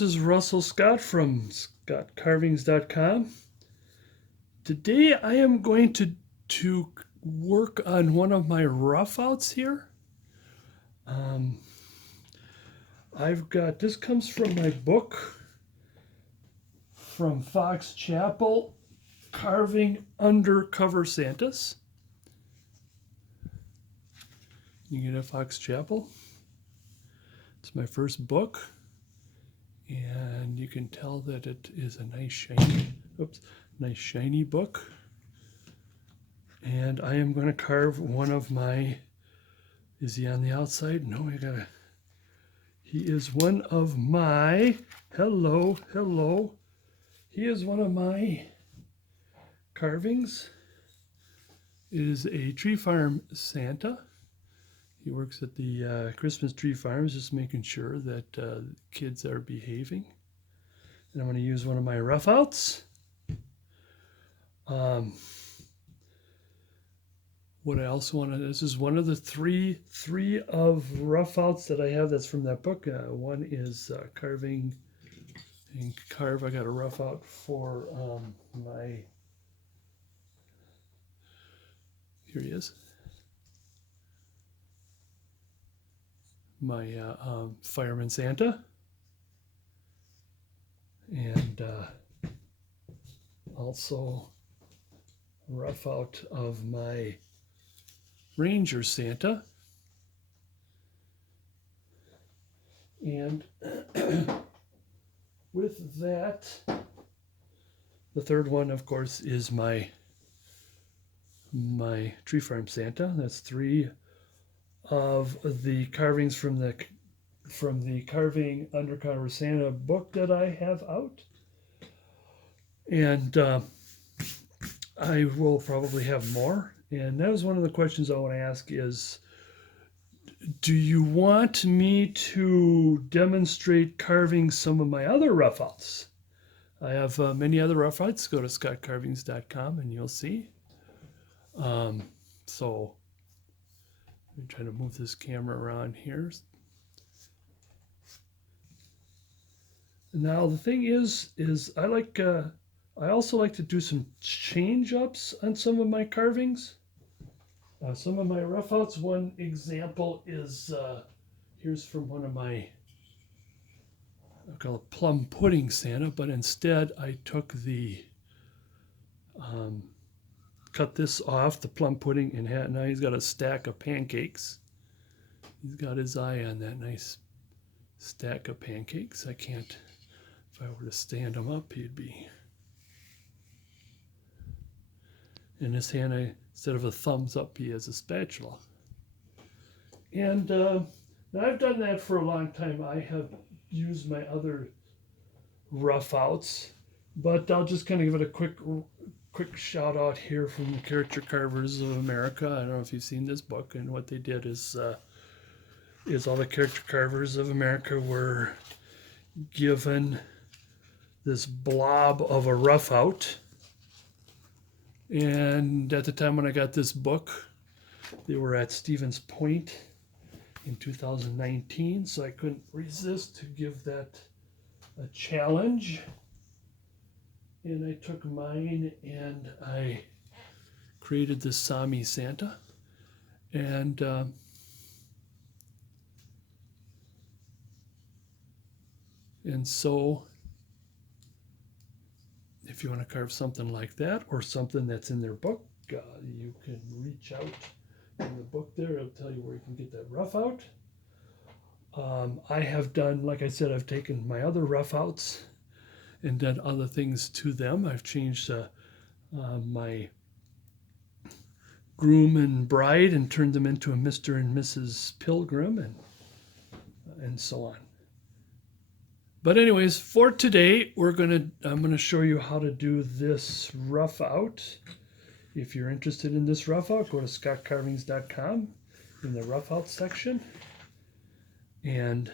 this is Russell Scott from scottcarvings.com. Today I am going to work on one of my roughouts here. This comes from my book from Fox Chapel, Carving Undercover Santas. You get it at Fox Chapel. It's my first book, and you can tell that it is a nice shiny book. And I am going to carve one of my, is he on the outside? No, he is one of my, hello. He is one of my carvings. It is a tree farm Santa. He works at the Christmas tree farms, just making sure that kids are behaving. And I'm going to use one of my roughouts. What I also want to, this is one of the three of roughouts that I have that's from that book. One is carving and Carve. I got a roughout for here he is. My Fireman Santa, and also a rough out of my Ranger Santa, and with that, the third one, of course, is my Tree Farm Santa. That's three of the carvings from the Carving Undercover Santa book that I have out. And I will probably have more. And that was one of the questions I want to ask is, do you want me to demonstrate carving some of my other roughouts? I have many other roughouts. Go to scottcarvings.com and you'll see. So I'm trying to move this camera around here. Now the thing is I also like to do some change ups on some of my carvings. Some of my roughouts. One example is here's from one of my, I call it plum pudding Santa, but instead I took the cut this off, the plum pudding, and now he's got a stack of pancakes. He's got his eye on that nice stack of pancakes. I can't, if I were to stand him up, he'd be. In his hand, instead of a thumbs up, he has a spatula. And now I've done that for a long time. I have used my other roughouts, but I'll just kind of give it a quick shout out here from the Character Carvers of America. I don't know if you've seen this book, and what they did is all the Character Carvers of America were given this blob of a roughout. And at the time when I got this book, they were at Stevens Point in 2019, so I couldn't resist to give that a challenge. And I took mine and I created this Sami Santa. And so if you want to carve something like that or something that's in their book, you can reach out in the book there. It'll tell you where you can get that rough out. I have done, like I said, I've taken my other roughouts and done other things to them. I've changed my groom and bride and turned them into a Mr. and Mrs. Pilgrim and so on. But anyways, for today, I'm gonna show you how to do this rough out. If you're interested in this rough out, go to scottcarvings.com in the rough out section. And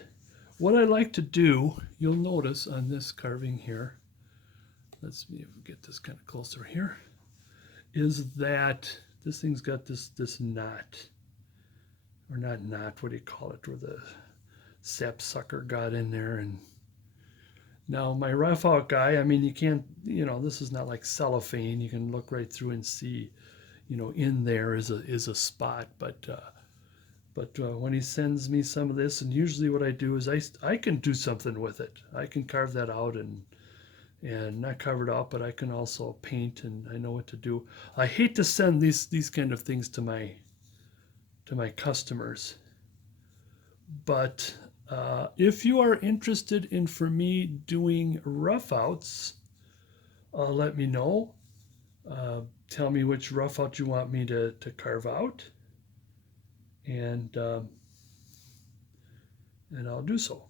what I like to do, you'll notice on this carving here, let's get this kind of closer here, is that this thing's got this knot, or not knot, what do you call it, where the sapsucker got in there, and Now my rough out guy, I mean, you can't, this is not like cellophane. You can look right through and see, in there is a spot. But when he sends me some of this, and usually what I do is I can do something with it. I can carve that out and not carve it out, but I can also paint, and I know what to do. I hate to send these kind of things to my customers, but if you are interested in for me doing rough outs, let me know. Tell me which rough out you want me to carve out, and I'll do so.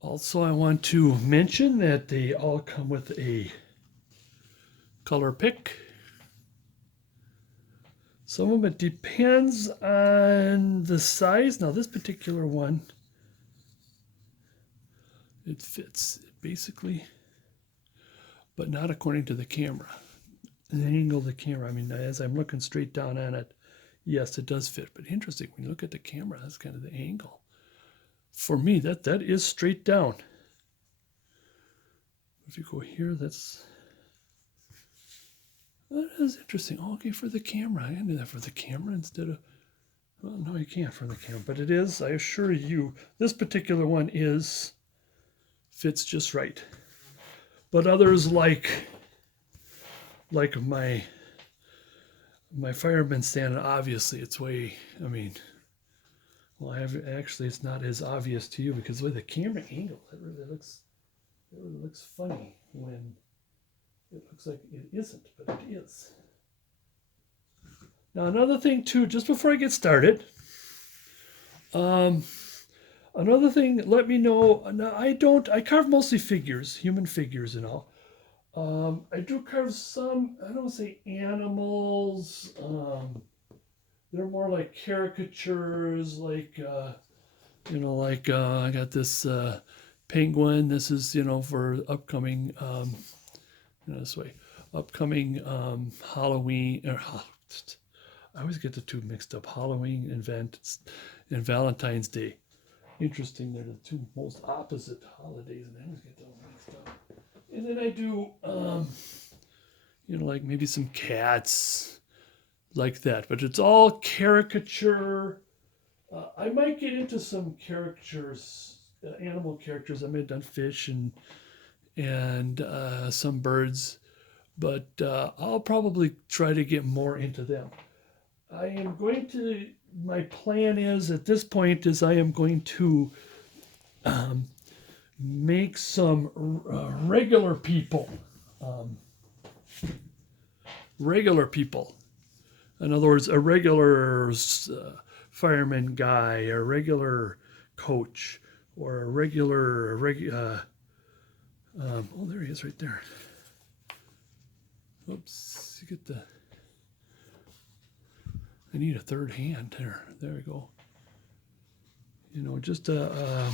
Also, I want to mention that they all come with a color pick. Some of it depends on the size. Now, this particular one, it fits basically, but not according to the camera. The angle of the camera, I mean, as I'm looking straight down on it, yes, it does fit. But interesting, when you look at the camera, that's kind of the angle. For me, that is straight down. If you go here, that is interesting. Oh, okay, for the camera. I can do that for the camera instead of, well, no, you can't for the camera. But it is, I assure you, this particular one fits just right. But others like my fireman stand, obviously it's way, I mean, well, actually it's not as obvious to you because the way the camera angle, it really looks funny when it looks like it isn't, but it is. Now another thing too, just before I get started, another thing, let me know. Now I carve mostly figures, human figures and all. I do carve some, I don't say animals. They're more like caricatures, like I got this penguin. This is for upcoming this way, upcoming Halloween. I always get the two mixed up: Halloween event and Valentine's Day. Interesting, they're the two most opposite holidays, and I always get those mixed up. And then I do, like maybe some cats, like that. But it's all caricature. I might get into some characters, animal characters. I may have done fish and some birds, but I'll probably try to get more into them. My plan is at this point is I am going to make some regular people. Regular people. In other words, a regular fireman guy, a regular coach, or a regular, oh, there he is right there. Oops, you get the, I need a third hand there. There we go. Just a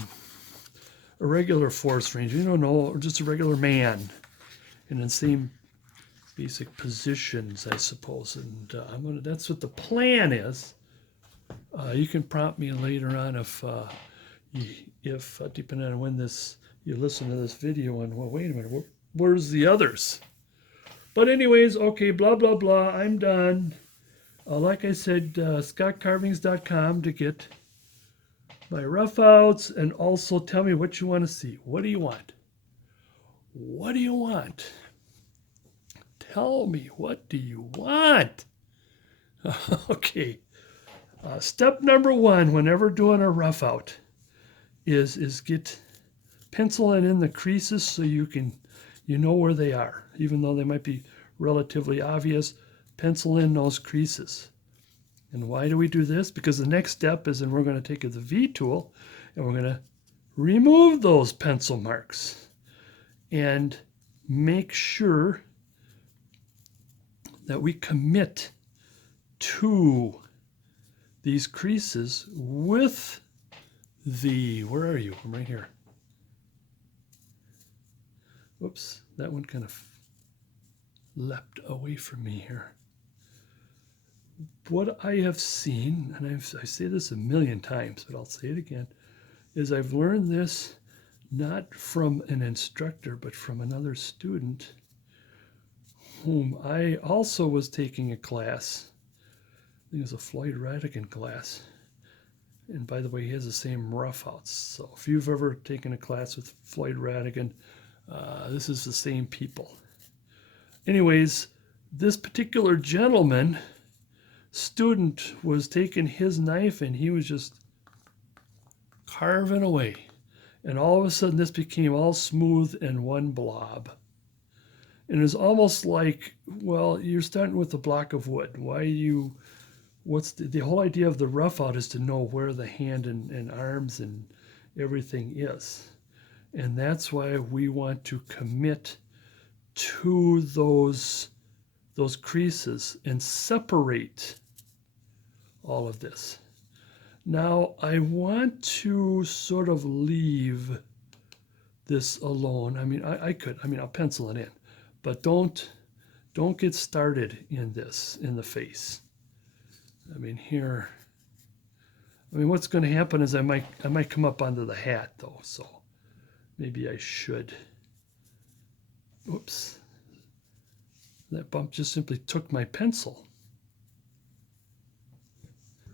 regular forest ranger, no, just a regular man in the same basic positions, I suppose. And that's what the plan is. You can prompt me later on if depending on when you listen to this video and, well, wait a minute, where's the others? But anyways, okay, blah, blah, blah, I'm done. Like I said, scottcarvings.com to get my rough outs, and also tell me what you want to see. What do you want? What do you want? Tell me, what do you want? Okay. Step number one, whenever doing a rough out, is get penciling in the creases so you know where they are, even though they might be relatively obvious. Pencil in those creases. And why do we do this? Because the next step is, and we're going to take the V tool and we're going to remove those pencil marks and make sure that we commit to these creases with where are you? I'm right here. Whoops, that one kind of leapt away from me here. What I have seen, and I say this a million times, but I'll say it again, is I've learned this not from an instructor, but from another student whom I also was taking a class. I think it was a Floyd Radigan class. And by the way, he has the same roughouts. So if you've ever taken a class with Floyd Radigan, this is the same people. Anyways, this particular gentleman, student, was taking his knife and he was just carving away. And all of a sudden this became all smooth and one blob. And it was almost like, well, you're starting with a block of wood. What's the whole idea of the rough out is to know where the hand and arms and everything is. And that's why we want to commit to those creases and separate all of this. Now I want to sort of leave this alone. I mean, I'll pencil it in, but don't get started in this, in the face. I mean, what's going to happen is I might come up onto the hat though, so maybe I should. Oops. That bump just simply took my pencil.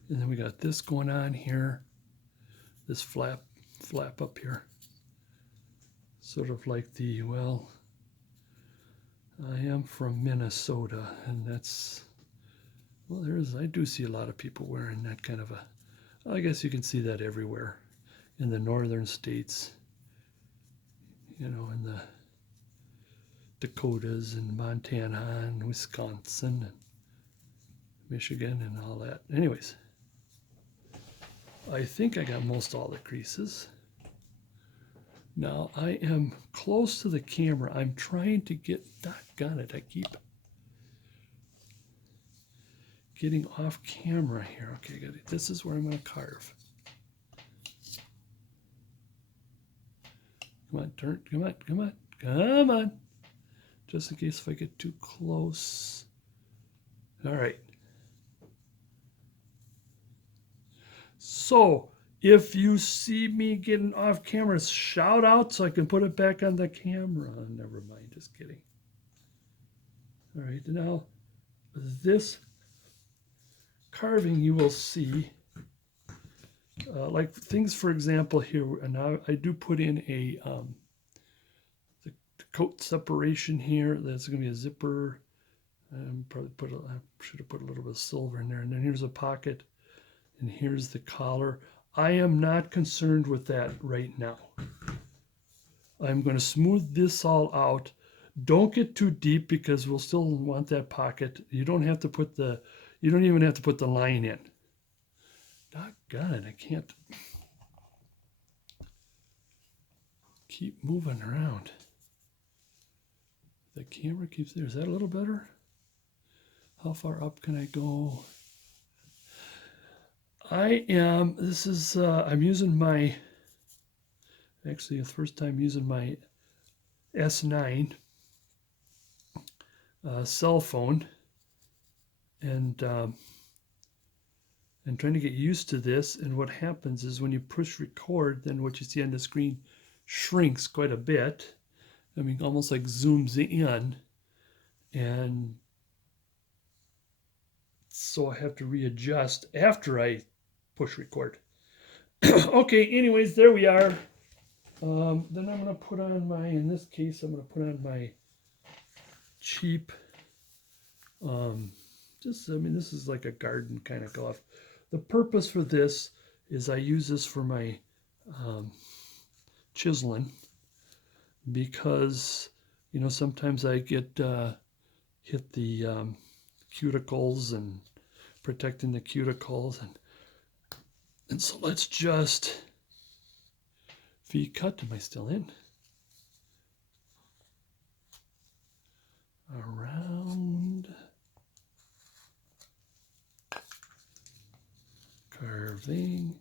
And then we got this going on here, this flap up here. Sort of like well, I am from Minnesota, and that's, well, I do see a lot of people wearing that kind of I guess you can see that everywhere in the northern states, in the Dakotas and Montana and Wisconsin and Michigan and all that. Anyways, I think I got most all the creases. Now I am close to the camera. I'm trying to get, doggone it, I keep getting off camera here. Okay, got it. This is where I'm going to carve. Come on, turn, come on. Just in case if I get too close. All right. So if you see me getting off camera, shout out so I can put it back on the camera. Never mind, just kidding. All right, now this carving you will see, like things, for example, here, and now I do put in the coat separation here. That's going to be a zipper. I should have put a little bit of silver in there. And then here's a pocket, and here's the collar. I am not concerned with that right now. I'm going to smooth this all out. Don't get too deep because we'll still want that pocket. You don't have to put you don't even have to put the line in. Doggone it, I can't keep moving around. The camera keeps there. Is that a little better? How far up can I go? I'm using my, actually the first time using my S9 cell phone, and trying to get used to this. And what happens is when you push record, then what you see on the screen shrinks quite a bit. I mean, almost like zooms in, and so I have to readjust after I push record. Okay, anyways, there we are. Then I'm going to put on in this case, I'm going to put on my cheap, this is like a garden kind of glove. The purpose for this is I use this for my chiseling, because, sometimes I get hit the cuticles and protecting the cuticles. And so let's just V-cut. Am I still in? Around. Carving.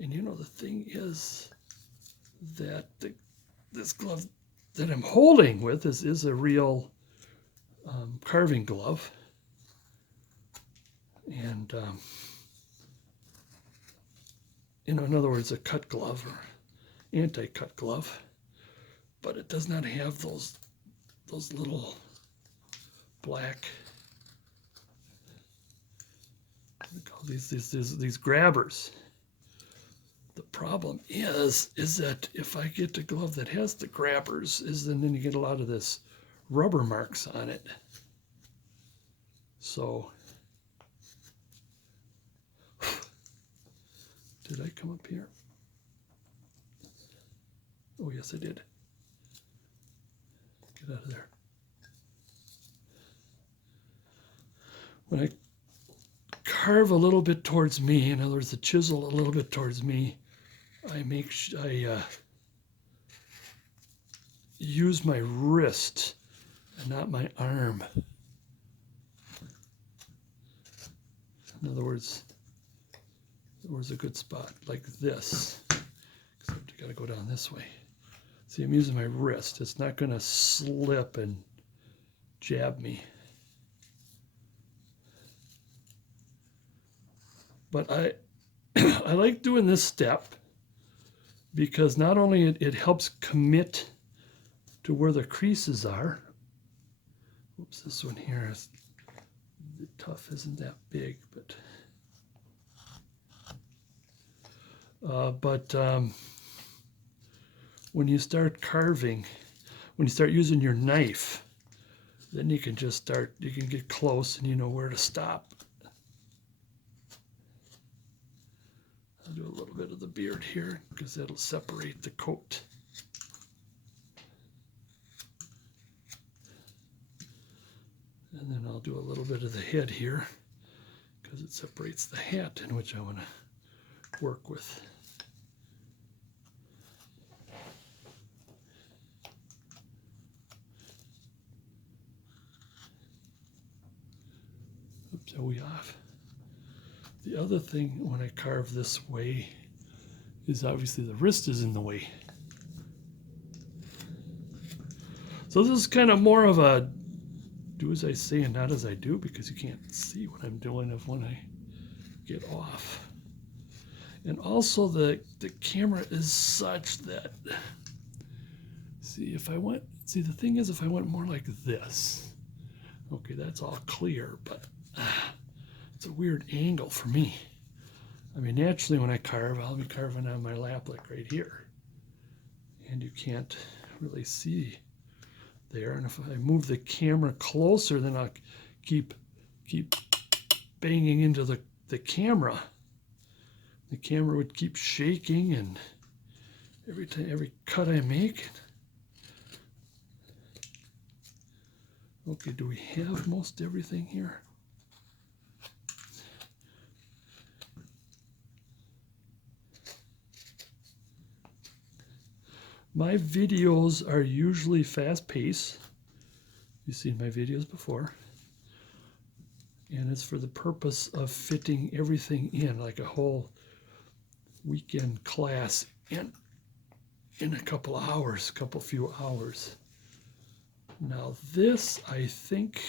And the thing is that this glove that I'm holding with is a real carving glove. And in other words, a cut glove or anti-cut glove, but it does not have those little black, we call these grabbers. The problem is that if I get a glove that has the grabbers, then you get a lot of this rubber marks on it. So, did I come up here? Oh, yes, I did. Get out of there. When I carve a little bit towards me, in other words, the chisel a little bit towards me, I use my wrist and not my arm. In other words, where's a good spot? Like this. Except you got to go down this way. See, I'm using my wrist. It's not going to slip and jab me. But I like doing this step because not only it helps commit to where the creases are. Oops, this one here is the tuft isn't that big, but when you start carving, when you start using your knife, then you can just start. You can get close and you know where to stop. I'll do a little bit of the beard here because that'll separate the coat. And then I'll do a little bit of the head here because it separates the hat in which I want to work with. Oops, are we off? The other thing when I carve this way is obviously the wrist is in the way. So this is kind of more of a do as I say and not as I do because you can't see what I'm doing when I get off. And also the camera is such that, see the thing is if I went more like this, okay, that's all clear, but it's a weird angle for me. I mean, naturally when I carve, I'll be carving on my lap like right here. And you can't really see there. And if I move the camera closer, then I'll keep banging into the camera. The camera would keep shaking, and every cut I make. Okay, do we have most everything here? My videos are usually fast-paced. You've seen my videos before. And it's for the purpose of fitting everything in, like a whole weekend class in a couple of hours, few hours. Now this, I think,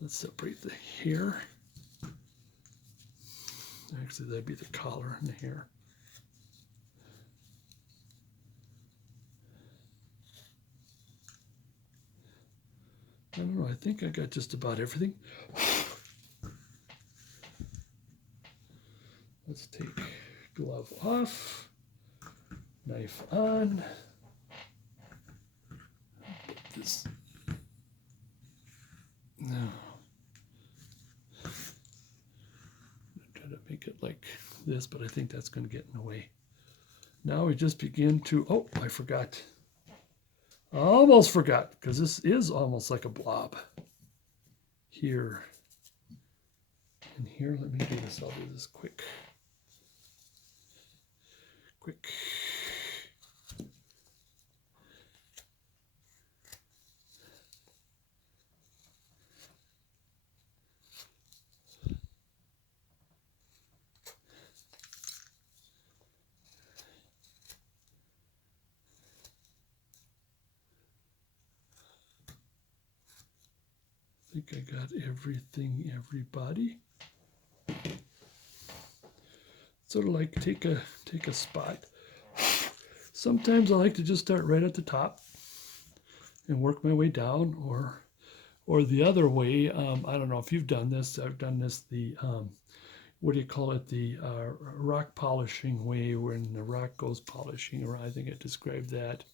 let's separate the hair. Actually, that'd be the collar and the hair. I don't know, I think I got just about everything. Let's take glove off, knife on. Put this, no. Try to make it like this, but I think that's going to get in the way. Now we just begin to, oh, I forgot. I almost forgot, because this is almost like a blob. Here. And here, let me do this. I'll do this quick. Quick. I think I got everything, everybody. sort of like take a spot. Sometimes I like to just start right at the top and work my way down, or the other way. I don't know if you've done this. I've done this the what do you call it? The rock polishing way, when the rock goes polishing around. I think I described that.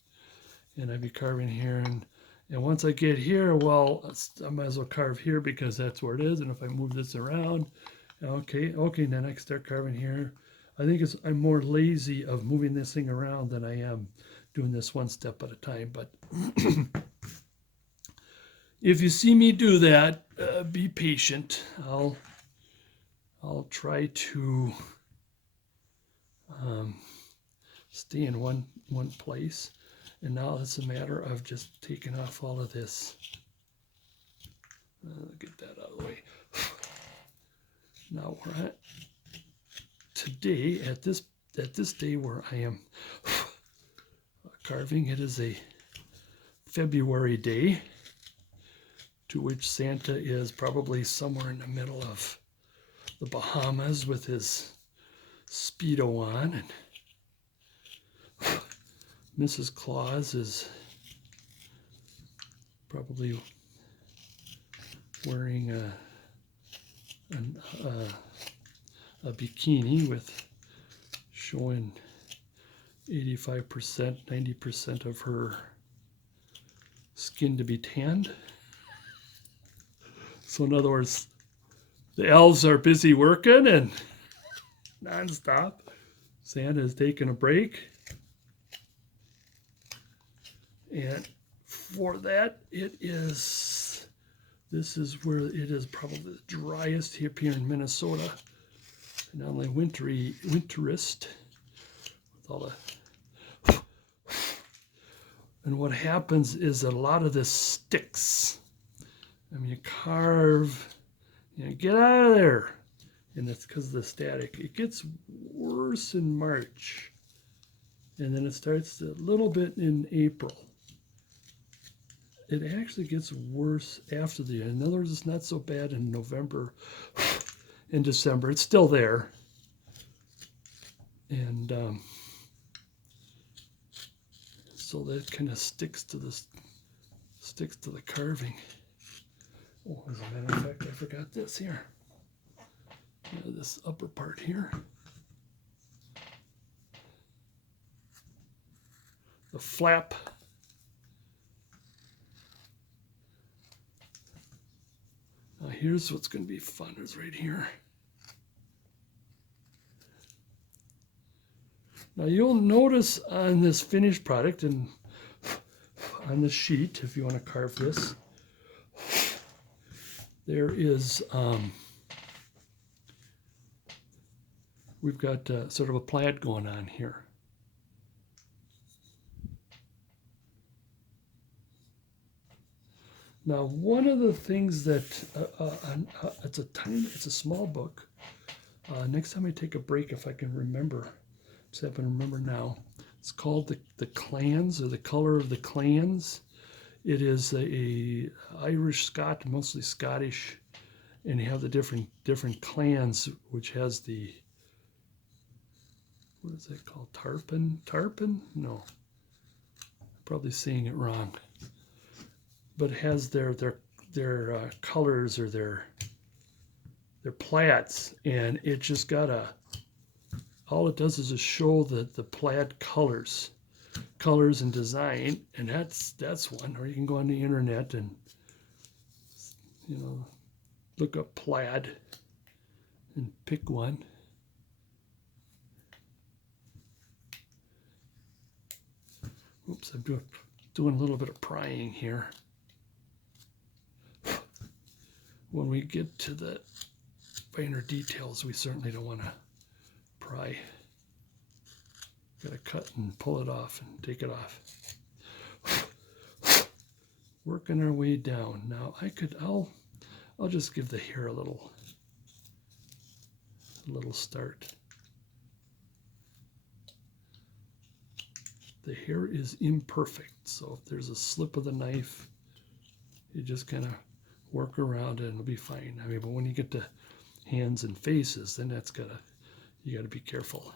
And I'd be carving here, and once I get here, well, I might as well carve here because that's where it is. And if I move this around, okay, then I can start carving here. I think I'm more lazy of moving this thing around than I am doing this one step at a time. But if you see me do that, be patient. I'll try to stay in one place. And now it's a matter of just taking off all of this. Get that out of the way. Now we're at today, at this day where I am carving. It is a February day, to which Santa is probably somewhere in the middle of the Bahamas with his Speedo on, and Mrs. Claus is probably wearing a bikini with showing 85%, 90% of her skin to be tanned. So in other words, the elves are busy working and nonstop. Santa's taking a break. And for that, this is where it is probably the driest here in Minnesota. Not only winterist, with all the, and what happens is that a lot of this sticks. I mean, you carve, get out of there. And it's because of the static. It gets worse in March. And then it starts a little bit in April. It actually gets worse after the end. In other words, it's not so bad in November and December. It's still there. And so that kind of sticks to the carving. Oh, as a matter of fact, I forgot this here. This upper part here. The flap. Now here's what's going to be fun, is right here. Now you'll notice on this finished product and on the sheet, if you want to carve this, there is, we've got sort of a plaid going on here. Now, one of the things that, it's a small book. Next time I take a break, if I can remember, just happen to remember now, it's called the Clans, or the Color of the Clans. It is a Irish, Scot, mostly Scottish, and you have the different clans, which has the, what is that called? Tarpon? No, I'm probably saying it wrong. But it has their colors, or their plaids, and it just got all it does is just show the plaid colors and design, and that's one. Or you can go on the internet and look up plaid and pick one. Oops, I'm doing a little bit of prying here. When we get to the finer details, we certainly don't want to pry. Got to cut and pull it off and take it off. Working our way down. Now I'll just give the hair a little start. The hair is imperfect, so if there's a slip of the knife, you just kind of work around it and it'll be fine. I mean, but when you get to hands and faces, then you you got to be careful.